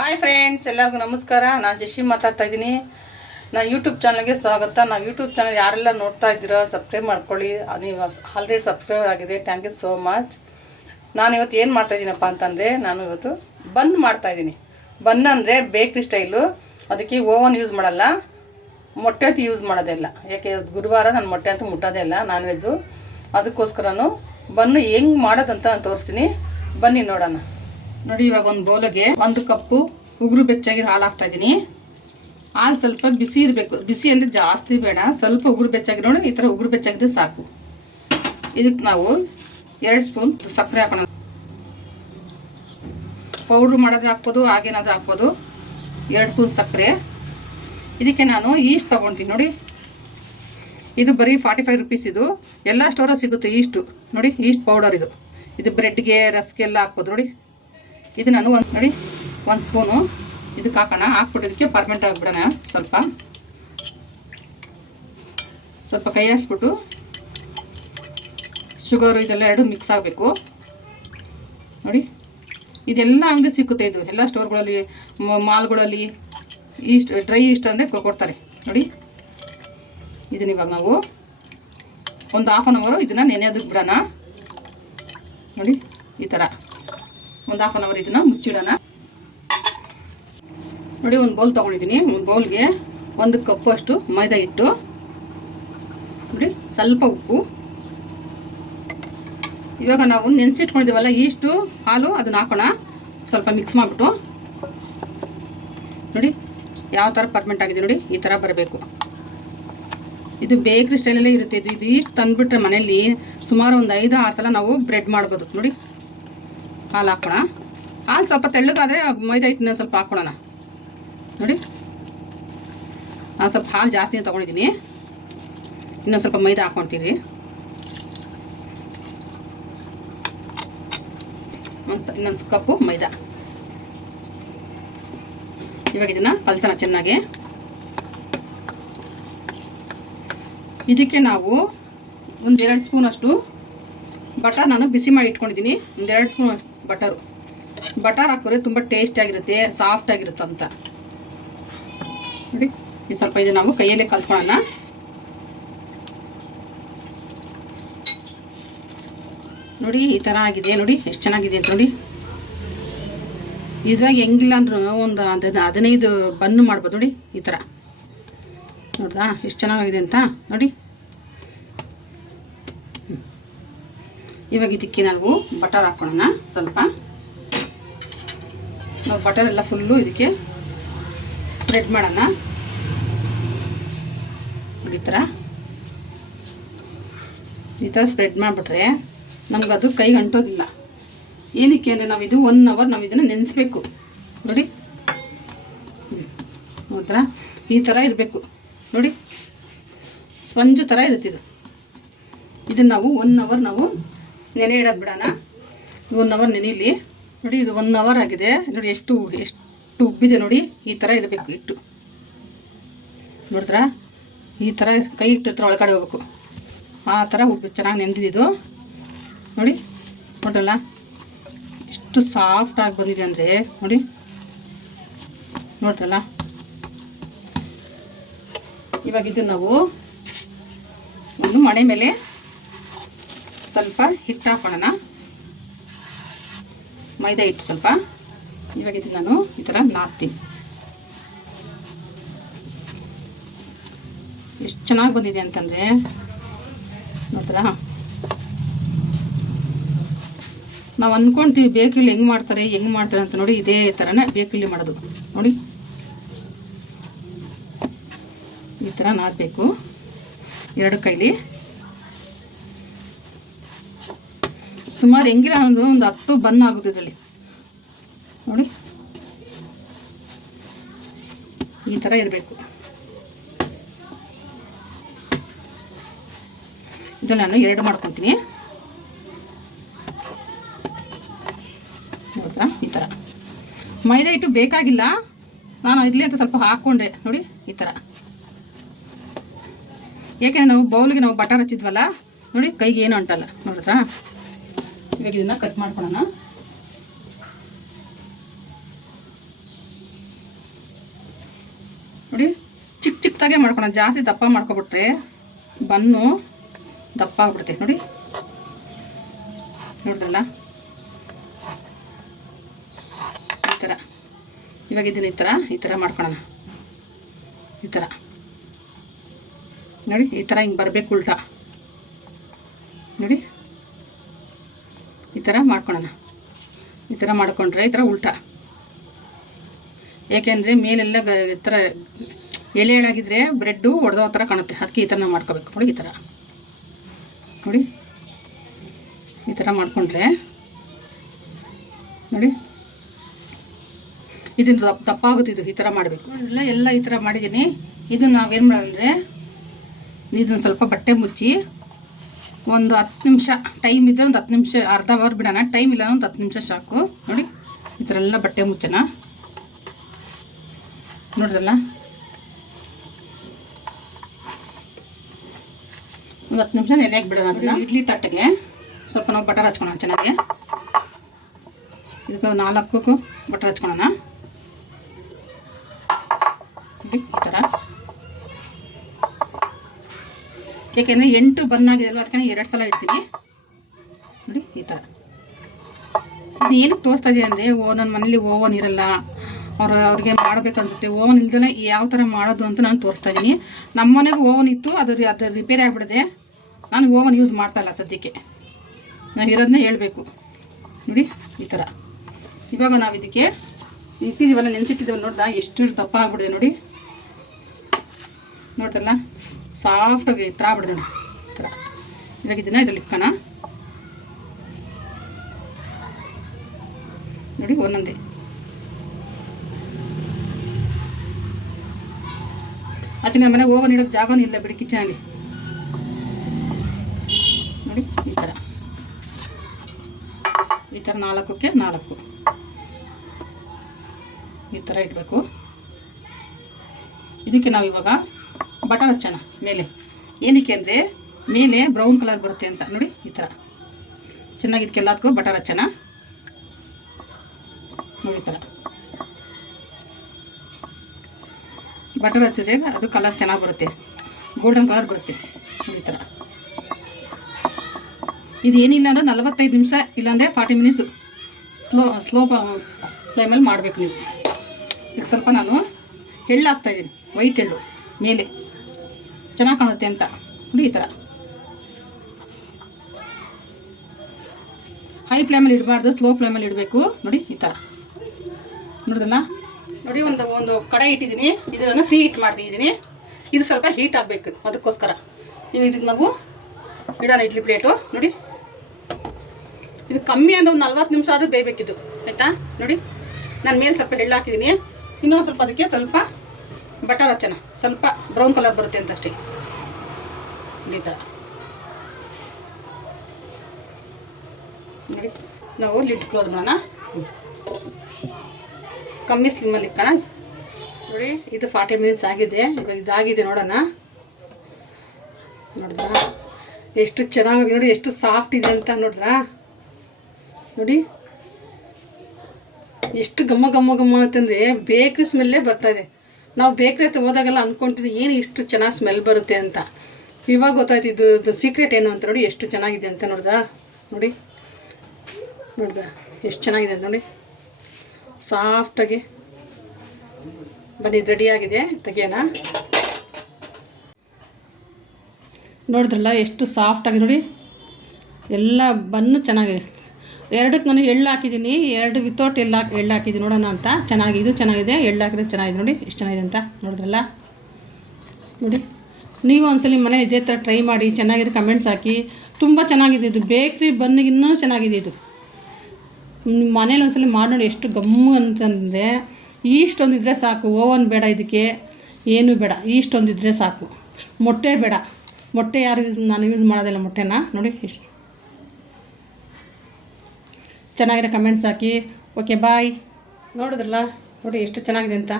Hi friends, ಎಲ್ಲರಿಗೂ ನಮಸ್ಕಾರ. ನಾನು ಜಶ್ರೀ ಮಾತಾಡ್ತಾ ಇದ್ದೀನಿ. ನಾನು ಯೂಟ್ಯೂಬ್ ಚಾನಲ್ಗೆ ಸ್ವಾಗತ. ನಾವು ಯೂಟ್ಯೂಬ್ ಚಾನಲ್ ಯಾರೆಲ್ಲ ನೋಡ್ತಾ ಇದ್ದೀರೋ ಸಬ್ಸ್ಕ್ರೈಬ್ ಮಾಡ್ಕೊಳ್ಳಿ. ನೀವು ಆಲ್ರೆಡಿ ಸಬ್ಸ್ಕ್ರೈಬ್ ಆಗಿದೆ, ಥ್ಯಾಂಕ್ ಯು ಸೋ ಮಚ್. ನಾನು ಇವತ್ತು ಏನು ಮಾಡ್ತಾಯಿದ್ದೀನಪ್ಪ ಅಂತಂದರೆ, ನಾನು ಇವತ್ತು ಬನ್ ಮಾಡ್ತಾಯಿದ್ದೀನಿ. ಬನ್ ಅಂದರೆ ಬೇಕ್ರಿ ಸ್ಟೈಲು. ಅದಕ್ಕೆ ಓವನ್ ಯೂಸ್ ಮಾಡಲ್ಲ, ಮೊಟ್ಟೆ ಅಂತೂ ಯೂಸ್ ಮಾಡೋದೇ ಇಲ್ಲ. ಯಾಕೆ ಗುರುವಾರ ನಾನು ಮೊಟ್ಟೆ ಅಂತೂ ಮುಟ್ಟೋದೇ ಇಲ್ಲ, ನಾನ್ ವೆಜ್ಜು. ಅದಕ್ಕೋಸ್ಕರನು ಬನ್ನು ಹೆಂಗೆ ಮಾಡೋದಂತ ನಾನು ತೋರಿಸ್ತೀನಿ, ಬನ್ನಿ ನೋಡೋಣ. ನೋಡಿ, ಇವಾಗ ಒಂದು ಬೌಲಿಗೆ 1 ಕಪ್ಪು ಉಗುರು ಬೆಚ್ಚಾಗಿರೋ ಹಾಲು ಹಾಕ್ತಾಯಿದ್ದೀನಿ. ಹಾಲು ಸ್ವಲ್ಪ ಬಿಸಿ ಇರಬೇಕು. ಬಿಸಿ ಅಂದರೆ ಜಾಸ್ತಿ ಬೇಡ, ಸ್ವಲ್ಪ ಉಗುರು ಬೆಚ್ಚಾಗಿ ನೋಡಿ, ಈ ಥರ ಉಗುರು ಬೆಚ್ಚಾಗಿದ್ರೆ ಸಾಕು. ಇದಕ್ಕೆ ನಾವು 2 ಸ್ಪೂನ್ ಸಕ್ಕರೆ ಹಾಕೋಣ. ಪೌಡ್ರು ಮಾಡೋದ್ರೆ ಹಾಕ್ಬೋದು, ಹಾಗೇನಾದರೂ ಹಾಕ್ಬೋದು. 2 ಸ್ಪೂನ್ ಸಕ್ಕರೆ. ಇದಕ್ಕೆ ನಾನು ಈಸ್ಟ್ ತೊಗೊಳ್ತೀನಿ. ನೋಡಿ, ಇದು ಬರೀ 45 ರೂಪೀಸ್. ಇದು ಎಲ್ಲ ಸ್ಟೋರಲ್ಲಿ ಸಿಗುತ್ತೆ ಈಸ್ಟು. ನೋಡಿ, ಈಸ್ಟ್ ಪೌಡರ್ ಇದು ಬ್ರೆಡ್ಗೆ, ರಸ್ಗೆಲ್ಲ ಹಾಕ್ಬೋದು. ನೋಡಿ, ಇದು ನಾನು ನೋಡಿ 1 ಸ್ಪೂನು ಇದಕ್ಕೆ ಹಾಕೋಣ. ಹಾಕ್ಬಿಟ್ಟು ಇದಕ್ಕೆ ಪರ್ಮೆಂಟ್ ಆಗಿಬಿಡೋಣ. ಸ್ವಲ್ಪ ಕೈ ಹಾಕ್ಸ್ಬಿಟ್ಟು ಶುಗರು ಇದೆಲ್ಲ ಎರಡು ಮಿಕ್ಸ್ ಆಗಬೇಕು. ನೋಡಿ, ಇದೆಲ್ಲ ಅಂಗಡಿ ಸಿಕ್ಕುತ್ತೆ. ಇದು ಎಲ್ಲ ಸ್ಟೋರ್ಗಳಲ್ಲಿ, ಮಾಲ್ಗಳಲ್ಲಿ ಈಸ್ಟ್, ಡ್ರೈ ಈಸ್ಟ್ ಅಂದರೆ ಕೊಡ್ತಾರೆ. ನೋಡಿ, ಇದನ್ನ ಇವಾಗ ನಾವು ಒಂದು ½ an hour ಇದನ್ನು ನೆನೆಯೋದಕ್ಕೆ ಬಿಡೋಣ. ನೋಡಿ, ಈ ಥರ ಒಂದು ½ an hour ಇದನ್ನು ಮುಚ್ಚಿಡೋಣ. ನೋಡಿ, ಒಂದು ಬೌಲ್ ತೊಗೊಂಡಿದ್ದೀನಿ. ಒಂದು ಬೌಲ್ಗೆ 1 ಕಪ್ಪು ಅಷ್ಟು ಮೈದಾ ಹಿಟ್ಟು. ನೋಡಿ, ಸ್ವಲ್ಪ ಉಪ್ಪು. ಇವಾಗ ನಾವು ನೆನೆಸಿಟ್ಕೊಂಡಿದ್ದೀವಲ್ಲ ಈಸ್ಟು ಹಾಲು, ಅದನ್ನ ಹಾಕೋಣ. ಸ್ವಲ್ಪ ಮಿಕ್ಸ್ ಮಾಡಿಬಿಟ್ಟು ನೋಡಿ ಯಾವ ಥರ ಪರ್ಮೆಂಟ್ ಆಗಿದೆ. ನೋಡಿ, ಈ ಥರ ಬರಬೇಕು. ಇದು ಬೇಕ್ರಿ ಸ್ಟೈಲಲ್ಲೇ ಇರುತ್ತೆ. ಇದು ಈಸ್ಟ್ ತಂದುಬಿಟ್ರೆ ಮನೆಯಲ್ಲಿ ಸುಮಾರು ಒಂದು 5-6 ಸಲ ನಾವು ಬ್ರೆಡ್ ಮಾಡ್ಬೋದು. ನೋಡಿ, ಹಾಲು ಹಾಕೋಣ. ಹಾಲು ಸ್ವಲ್ಪ ತೆಳ್ಳಗಾದರೆ ಮೈದಾ ಹಿಟ್ಟನ್ನ ಸ್ವಲ್ಪ ಹಾಕ್ಕೊಳ್ಳೋಣ. ನೋಡಿ, ನಾನು ಸ್ವಲ್ಪ ಹಾಲು ಜಾಸ್ತಿ ತೊಗೊಂಡಿದ್ದೀನಿ. ಇನ್ನೊಂದು ಸ್ವಲ್ಪ ಮೈದಾ ಹಾಕ್ಕೊಳ್ತೀರಿ. ಇನ್ನೊಂದು ಕಪ್ಪು ಮೈದಾ. ಇವಾಗ ಇದನ್ನು ಕಲಸೋಣ ಚೆನ್ನಾಗಿ. ಇದಕ್ಕೆ ನಾವು ಒಂದು 2 ಸ್ಪೂನ್ ಅಷ್ಟು ಬಟರ್ ನಾನು ಬಿಸಿ ಮಾಡಿ ಇಟ್ಕೊಂಡಿದ್ದೀನಿ. ಒಂದು 2 ಸ್ಪೂನ್ ಅಷ್ಟು ಬಟರ್ ಹಾಕಿದ್ರೆ ತುಂಬ ಟೇಸ್ಟಿಯಾಗಿರುತ್ತೆ, ಸಾಫ್ಟಾಗಿರುತ್ತೆ ಅಂತ. ನೋಡಿ, ಇದು ಸ್ವಲ್ಪ ಇದು ನಾವು ಕೈಯಲ್ಲೇ ಕಲಿಸ್ಕೊಳ್ಳೋಣ. ನೋಡಿ, ಈ ಥರ ಆಗಿದೆ. ನೋಡಿ ಎಷ್ಟು ಚೆನ್ನಾಗಿದೆ ಅಂತ. ನೋಡಿ, ಇದ್ರಾಗ ಹೆಂಗಿಲ್ಲ ಅಂದ್ರೂ ಒಂದು 15 ಬನ್ನು ಮಾಡ್ಬೋದು. ನೋಡಿ, ಈ ಥರ ನೋಡ್ದಾ ಎಷ್ಟು ಚೆನ್ನಾಗಿದೆ ಅಂತ. ನೋಡಿ, ಇವಾಗ ಇದಕ್ಕೆ ನಾವು ಬಟರ್ ಹಾಕ್ಕೊಳ್ಳೋಣ. ಸ್ವಲ್ಪ ನಾವು ಬಟರ್ ಎಲ್ಲ ಫುಲ್ಲು ಇದಕ್ಕೆ ಸ್ಪ್ರೆಡ್ ಮಾಡೋಣ. ಈ ಥರ ಸ್ಪ್ರೆಡ್ ಮಾಡಿಬಿಟ್ರೆ ನಮ್ಗೆ ಅದು ಕೈಗೆ ಅಂಟೋದಿಲ್ಲ. ಏನಕ್ಕೆ ಅಂದರೆ ನಾವು ಇದು 1 hour ನಾವು ಇದನ್ನು ನೆನೆಸ್ಬೇಕು. ನೋಡಿ, ನೋಡಿದ್ರಾ ಈ ಥರ ಇರಬೇಕು. ನೋಡಿ, ಸ್ಪಂಜ್ ಥರ ಇರುತ್ತೆ ಇದನ್ನು ನಾವು 1 hour ನಾವು ನೆನೆ ಇಡೋದು ಬಿಡೋಣ. 1 hour ನೆನೆಯಲಿ. ನೋಡಿ, ಇದು 1 hour ಆಗಿದೆ. ನೋಡಿ ಎಷ್ಟು ಉಬ್ಬಿದೆ. ನೋಡಿ, ಈ ಥರ ಇರಬೇಕು ಹಿಟ್ಟು. ನೋಡಿದ್ರಾ ಈ ಥರ ಕೈ ಇಟ್ಟಿರ್ತಾರೆ ಒಳಗಡೆ ಹೋಗ್ಬೇಕು. ಆ ಥರ ಉಬ್ಬಿ ಚೆನ್ನಾಗಿ ನೆನೆದಿದ್ದು. ನೋಡಿ, ನೋಡಲ್ಲ ಎಷ್ಟು ಸಾಫ್ಟಾಗಿ ಬಂದಿದೆ ಅಂದರೆ. ನೋಡಿ, ನೋಡ್ರಲ್ಲ. ಇವಾಗ ಇದನ್ನು ನಾವು ಒಂದು ಮಣೆ ಮೇಲೆ ಸ್ವಲ್ಪ ಹಿಟ್ಟು ಹಾಕೋಣ. ಮೈದಾ ಹಿಟ್ಟು ಸ್ವಲ್ಪ. ಇವಾಗ ಇದು ನಾನು ಈ ಥರ ನಾದ್ತೀನಿ. ಎಷ್ಟು ಚೆನ್ನಾಗಿ ಬಂದಿದೆ ಅಂತಂದರೆ ನೋಡ್ರಾ. ನಾವು ಅಂದ್ಕೊಳ್ತೀವಿ ಬೇಕ್ರಿಲಿ ಹೆಂಗೆ ಮಾಡ್ತಾರೆ ಅಂತ. ನೋಡಿ, ಇದೇ ಥರನೇ ಬೇಕ್ರಿಲಿ ಮಾಡೋದು. ನೋಡಿ, ಈ ಥರ ನಾದಬೇಕು 2 ಕೈಲಿ. ಸುಮಾರು ಹೆಂಗಿಲ್ಲ ಒಂದು 10 ಬನ್ ಆಗುತ್ತೆ ಇದರಲ್ಲಿ. ನೋಡಿ, ಈ ಥರ ಇರಬೇಕು. ಇದನ್ನು ನಾನು 2 ಮಾಡ್ಕೊತೀನಿ. ನೋಡ್ತಾ ಈ ಥರ ಮೈದಾ ಹಿಟ್ಟು ಬೇಕಾಗಿಲ್ಲ, ನಾನು ಇಡ್ಲಿ ಅಂತ ಸ್ವಲ್ಪ ಹಾಕ್ಕೊಂಡೆ. ನೋಡಿ, ಈ ಥರ. ಯಾಕೆಂದರೆ ನಾವು ಬೌಲಿಗೆ ನಾವು ಬಟರ್ ಹಚ್ಚಿದ್ವಲ್ಲ. ನೋಡಿ, ಕೈಗೆ ಏನು ಅಂಟಲ್ಲ. ನೋಡಿದ್ರಾ. ಇವಾಗ ಇದನ್ನು ಕಟ್ ಮಾಡ್ಕೊಳ್ಳೋಣ. ನೋಡಿ ಚಿಕ್ಕದಾಗೆ ಮಾಡ್ಕೊಳೋಣ. ಜಾಸ್ತಿ ದಪ್ಪ ಮಾಡ್ಕೊಬಿಟ್ರೆ ಬನ್ನು ದಪ್ಪ ಆಗ್ಬಿಡುತ್ತೆ. ನೋಡಿ ನೋಡಿದ್ರಲ್ಲ ಈ ಥರ. ಇವಾಗ ಇದನ್ನು ಈ ಥರ ಮಾಡ್ಕೊಳೋಣ. ಈ ಥರ ನೋಡಿ, ಈ ಥರ ಹಿಂಗೆ ಬರಬೇಕು ಉಲ್ಟಾ. ನೋಡಿ ಈ ಥರ ಮಾಡ್ಕೊಳೋಣ. ಈ ಥರ ಮಾಡ್ಕೊಂಡ್ರೆ ಈ ಥರ ಉಲ್ಟಾ. ಏಕೆಂದರೆ ಮೇಲೆಲ್ಲ ಈ ಥರ ಎಳೆ ಎಳಾಗಿದ್ದರೆ ಬ್ರೆಡ್ಡು ಹೊಡೆದೋ ಥರ ಕಾಣುತ್ತೆ. ಅದಕ್ಕೆ ಈ ಥರ ನಾವು ಮಾಡ್ಕೋಬೇಕು. ನೋಡಿ ಈ ಥರ ನೋಡಿ, ಈ ಥರ ಮಾಡಿಕೊಂಡ್ರೆ ನೋಡಿ ಇದನ್ನು ದಪ್ಪ ಆಗುತ್ತೆ. ಇದು ಈ ಥರ ಮಾಡಬೇಕು. ಎಲ್ಲ ಈ ಥರ ಮಾಡಿದ್ದೀನಿ. ಇದನ್ನು ನಾವೇನು ಮಾಡೋದಂದರೆ ಇದನ್ನು ಸ್ವಲ್ಪ ಬಟ್ಟೆ ಮುಚ್ಚಿ ಒಂದು 10 ನಿಮಿಷ, ಟೈಮ್ ಇದ್ದರೆ ಒಂದು 10 ನಿಮಿಷ, ಅರ್ಧ ಅವರ್ ಬಿಡೋಣ. ಟೈಮ್ ಇಲ್ಲ ಒಂದು 10 ನಿಮಿಷ ಸಾಕು. ನೋಡಿ ಈ ಥರ ಎಲ್ಲ ಬಟ್ಟೆ ಮುಚ್ಚೋಣ. ನೋಡಿದ್ರಲ್ಲ, ಒಂದು 10 ನಿಮಿಷ ನೆನೆಯಾಗಿ ಬಿಡೋಣ. ಅದನ್ನು ಇಡ್ಲಿ ತಟ್ಟೆಗೆ ಸ್ವಲ್ಪ ನಾವು ಬಟರ್ ಹಚ್ಕೊಳ್ಳೋಣ ಚೆನ್ನಾಗಿ. ಇದಕ್ಕೆ 4ಕ್ಕೂ ಬಟರ್ ಹಚ್ಕೊಳ್ಳೋಣ. ಈ ಥರ, ಏಕೆಂದರೆ 8 ಬನ್ನಾಗಿದೆಯಲ್ಲ ಅದಕ್ಕೆ 2 ಸಲ ಇಡ್ತೀನಿ. ನೋಡಿ ಈ ಥರ. ಇದು ಏನಕ್ಕೆ ತೋರಿಸ್ತಾ ಇದೆಯಾ ಅಂದರೆ, ನನ್ನ ಮನೇಲಿ ಓವನ್ ಇರಲ್ಲ, ಅವ್ರಿಗೆ ಮಾಡಬೇಕು ಅನ್ಸುತ್ತೆ. ಓವನ್ ಇಲ್ದೇ ಯಾವ ಥರ ಮಾಡೋದು ಅಂತ ನಾನು ತೋರಿಸ್ತಾ ಇದ್ದೀನಿ. ನಮ್ಮ ಮನೆಗೆ ಓವನ್ ಇತ್ತು, ಅದು ರಿಪೇರಿ ಆಗಿಬಿಡಿದೆ. ನಾನು ಓವನ್ ಯೂಸ್ ಮಾಡ್ತಾಯಿಲ್ಲ ಸದ್ಯಕ್ಕೆ. ನಾವು ಇರೋದನ್ನ ಹೇಳಬೇಕು. ನೋಡಿ ಈ ಥರ. ಇವಾಗ ನಾವು ಇದಕ್ಕೆ ಇಟ್ಟಿದ್ದೀವಲ್ಲ, ನೆನೆಸಿಟ್ಟಿದ್ದೀವಲ್ಲ, ನೋಡ್ದಾ ಎಷ್ಟು ದಪ್ಪ ಆಗ್ಬಿಡಿದೆ ನೋಡಿ. ನೋಡ್ರಲ್ಲ, ಸಾಫ್ಟಾಗಿ ಈ ಥರ ಆಗ್ಬಿಡಿದೆ ನೋಡಿ ಈ ಥರ. ಇವಾಗ ಇದನ್ನು ಇದ್ರಲ್ಲಿ ಇಕ್ಕೋಣ. ನೋಡಿ ಒಂದೊಂದೇ. ಆಚೆ ನಮ್ಮ ಮನೆಗೆ ಓವನ್ ಇಡೋಕ್ಕೆ ಜಾಗನೂ ಇಲ್ಲ ಬಿಡಿ ಕಿಚನಲ್ಲಿ. ನೋಡಿ ಈ ಥರ 4ಕ್ಕೆ 4 ಈ ಥರ ಇಡಬೇಕು. ಇದಕ್ಕೆ ನಾವು ಇವಾಗ ಬಟರ್ ಹಚ್ಚೋಣ ಮೇಲೆ. ಏನಕ್ಕೆ ಅಂದರೆ ಮೇಲೆ ಬ್ರೌನ್ ಕಲರ್ ಬರುತ್ತೆ ಅಂತ. ನೋಡಿ ಈ ಥರ ಚೆನ್ನಾಗಿ ಇದಕ್ಕೆಲ್ಲದಕ್ಕೂ ಬಟರ್ ಹಚ್ಚೋಣ. ನೋಡಿ ಈ ಥರ ಬಟರ್ ಹಚ್ಚಿದ್ರೆ ಅದು ಕಲರ್ ಚೆನ್ನಾಗಿ ಬರುತ್ತೆ, ಗೋಲ್ಡನ್ ಕಲರ್ ಬರುತ್ತೆ. ಈ ಥರ ಇದು ಏನಿಲ್ಲ ಅಂದರೆ 45 ನಿಮಿಷ ಇಲ್ಲಾಂದರೆ 40 ಮಿನಿಟ್ಸು ಸ್ಲೋ ಫ್ಲೇಮಲ್ಲಿ ಮಾಡಬೇಕು ನೀವು. ಇದಕ್ಕೆ ಸ್ವಲ್ಪ ನಾನು ಎಳ್ಳು ಹಾಕ್ತಾಯಿದ್ದೀನಿ, ವೈಟ್ ಎಳ್ಳು ಮೇಲೆ ಚೆನ್ನಾಗಿ ಕಾಣುತ್ತೆ ಅಂತ. ನೋಡಿ ಈ ಥರ ಹೈ ಫ್ಲೇಮಲ್ಲಿ ಇಡಬಾರ್ದು, ಸ್ಲೋ ಫ್ಲೇಮಲ್ಲಿ ಇಡಬೇಕು. ನೋಡಿ ಈ ಥರ. ನೋಡಿದ್ರಲ್ಲ, ನೋಡಿ ಒಂದು ಕಡಾಯಿ ಇಟ್ಟಿದ್ದೀನಿ. ಇದನ್ನು ಫ್ರೀ ಹೀಟ್ ಮಾಡ್ತಿದ್ದೀನಿ. ಇದು ಸ್ವಲ್ಪ ಹೀಟ್ ಆಗಬೇಕು, ಅದಕ್ಕೋಸ್ಕರ ನೀವು ಇದಕ್ಕೆ ನಾವು ಇಡೋಣ ಇಡ್ಲಿ ಪ್ಲೇಟು. ನೋಡಿ ಇದು ಕಮ್ಮಿ ಅಂದರೆ ಒಂದು 40 ನಿಮಿಷ ಆದರೂ ಬೇಯಬೇಕಿದ್ದು, ಆಯಿತಾ. ನೋಡಿ ನಾನು ಮೇಲೆ ಸ್ವಲ್ಪ ಎಳ್ಳು ಹಾಕಿದ್ದೀನಿ. ಇನ್ನೊಂದು ಸ್ವಲ್ಪ ಅದಕ್ಕೆ ಸ್ವಲ್ಪ ಬಟರ್ ಹಚ್ಚೋಣ, ಸ್ವಲ್ಪ ಬ್ರೌನ್ ಕಲರ್ ಬರುತ್ತೆ ಅಂತ ಅಷ್ಟೇ. ಈ ಥರ ನೋಡಿ, ನಾವು ಲಿಡ್ ಕ್ಲೋಸ್ ಮಾಡೋಣ. ಕಮ್ಮಿ ಸ್ಲಿಮ್ಮಲ್ಲಿ ಇಕ್ಕೋಣ. ನೋಡಿ ಇದು 40 ಮಿನಿಟ್ಸ್ ಆಗಿದೆ. ಇವಾಗ ಇದಾಗಿದೆ ನೋಡೋಣ. ನೋಡಿದ್ರಾ ಎಷ್ಟು ಚೆನ್ನಾಗಿ, ನೋಡಿ ಎಷ್ಟು ಸಾಫ್ಟ್ ಇದೆ ಅಂತ. ನೋಡಿದ್ರಾ ನೋಡಿ ಎಷ್ಟು ಘಮ ಘಮ ಘಮ ಅಂತಂದರೆ ಬೇಕ್ರಿ ಸ್ಮೆಲ್ಲೇ ಬರ್ತಾಯಿದೆ. ನಾವು ಬೇಕ್ರಿ ಹತ್ರ ಹೋದಾಗೆಲ್ಲ ಅಂದ್ಕೊಳ್ತಿದ್ದೆ ಏನು ಇಷ್ಟು ಚೆನ್ನಾಗಿ ಸ್ಮೆಲ್ ಬರುತ್ತೆ ಅಂತ. ಇವಾಗ ಗೊತ್ತಾಯ್ತು ಇದು ಸೀಕ್ರೆಟ್ ಏನು ಅಂತ. ನೋಡಿ ಎಷ್ಟು ಚೆನ್ನಾಗಿದೆ ಅಂತ. ನೋಡಿದ್ರಾ ನೋಡಿ ಎಷ್ಟು ಚೆನ್ನಾಗಿದೆ ಅಂತ. ನೋಡಿ ಸಾಫ್ಟಾಗಿ ಬನ್ನಿ, ರೆಡಿಯಾಗಿದೆ. ತೆಗಿಯೋಣ. ನೋಡಿದ್ರಲ್ಲ ಎಷ್ಟು ಸಾಫ್ಟಾಗಿ. ನೋಡಿ ಎಲ್ಲ ಬನ್ನು ಚೆನ್ನಾಗಿದೆ. 2ಕ್ಕೆ ನಾನು ಎಳ್ಳು ಹಾಕಿದ್ದೀನಿ, 2 ವಿತೌಟ್ ಎಳ್ಳು ಹಾಕಿದ್ದೀನಿ ನೋಡೋಣ ಅಂತ. ಚೆನ್ನಾಗಿ ಇದು ಚೆನ್ನಾಗಿದೆ, ಎಳ್ಳು ಹಾಕಿದ್ರೆ ಚೆನ್ನಾಗಿದೆ. ನೋಡಿ ಎಷ್ಟು ಚೆನ್ನಾಗಿದೆ ಅಂತ. ನೋಡಿದ್ರಲ್ಲ, ನೋಡಿ ನೀವು ಒಂದ್ಸಲ ಮನೆ ಇದೇ ಥರ ಟ್ರೈ ಮಾಡಿ, ಚೆನ್ನಾಗಿದೆ ಕಮೆಂಟ್ಸ್ ಹಾಕಿ. ತುಂಬ ಚೆನ್ನಾಗಿದೆ ಇದು. ಬೇಕ್ರಿ ಬನ್ನಿಗೆ ಇನ್ನೂ ಚೆನ್ನಾಗಿದೆ ಇದು. ಮನೇಲಿ ಒಂದ್ಸಲ ಮಾಡಿ ನೋಡಿ ಎಷ್ಟು ಗಮ್ಮು ಅಂತಂದರೆ. ಇಷ್ಟೊಂದಿದ್ರೆ ಸಾಕು, ಓವನ್ ಬೇಡ ಇದಕ್ಕೆ, ಏನೂ ಬೇಡ. ಇಷ್ಟೊಂದಿದ್ರೆ ಸಾಕು. ಮೊಟ್ಟೆ ಬೇಡ, ಮೊಟ್ಟೆ ನಾನು ಯೂಸ್ ಮಾಡೋದಿಲ್ಲ ಮೊಟ್ಟೆನ. ನೋಡಿ ಎಷ್ಟು ಚೆನ್ನಾಗಿದೆ ಕಮೆಂಟ್ಸ್ ಹಾಕಿ. Okay bye. ನೋಡಿದ್ರಲ್ಲ, ನೋಡಿ ಎಷ್ಟು ಚೆನ್ನಾಗಿದೆ ಅಂತ.